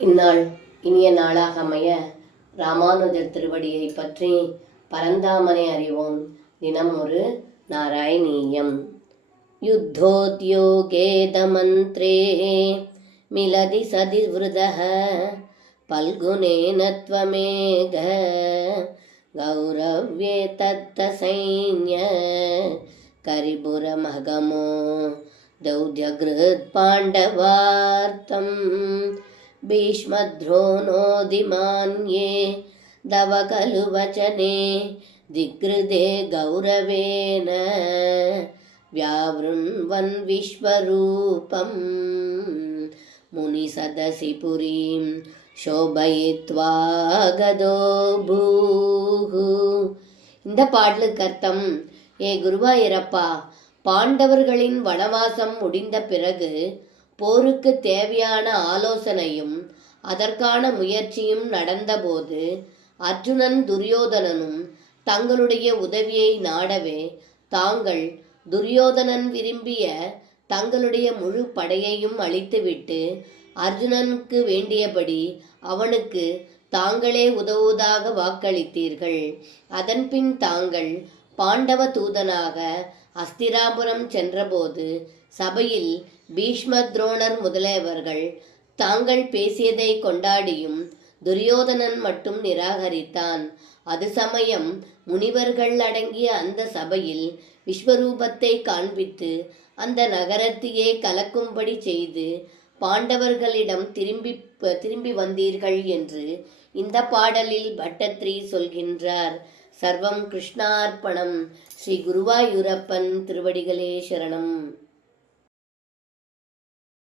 இந்நாள் இனிய நாளாக அமைய ராமானுஜர் திருவடியை பற்றி பரந்தாமனை அறிவோம். தினம் ஒரு நாராயணீயம். யுத்தோத்யோகேத மந்த்ரே மிலதி சதிவிருதः பல்குனேன த்வமேக கௌரவ்யே தத்த சைன்ய கரிபுரமகமோ தௌத்யகிருத் பாண்டவார்த்தம் भीष्मद्रोणोऽधिमान्ये दव खलु वचने दिग्हृदे गौरवेन व्यावृण्वन् विश्वरूपं मुनिसदसि पुरीं शोभयित्वा गदो भूः. இந்த பாடலுக்கு அர்த்தம்: ஏ குருவாயூரப்பா, பாண்டவர்களின் வனவாசம் முடிந்த பிறகு போருக்கு தேவையான ஆலோசனையும் அதற்கான முயற்சியும் நடந்தபோது அர்ஜுனன் துரியோதனனும் தங்களுடைய உதவியை நாடவே தாங்கள் துரியோதனன் விரும்பிய தங்களுடைய முழு படையையும் அழித்துவிட்டு அர்ஜுனனுக்கு வேண்டியபடி அவனுக்கு தாங்களே உதவுவதாக வாக்களித்தீர்கள். அதன்பின் தாங்கள் பாண்டவ தூதனாக அஸ்திராபுரம் சென்றபோது சபையில் பீஷ்ம துரோணர் முதலியவர்கள் தாங்கள் பேசியதை கொண்டாடியும் துரியோதனன் மட்டும் நிராகரித்தான். அது சமயம் முனிவர்கள் அடங்கிய அந்த சபையில் விஸ்வரூபத்தை காண்பித்து அந்த நகரத்தையே கலக்கும்படி செய்து பாண்டவர்களிடம் திரும்பி வந்தீர்கள் என்று இந்த பாடலில் பட்டத்ரி சொல்கின்றார். சர்வம் கிருஷ்ணார்ப்பணம். ஸ்ரீ குருவாயூரப்பன் திருவடிகளே சரணம்.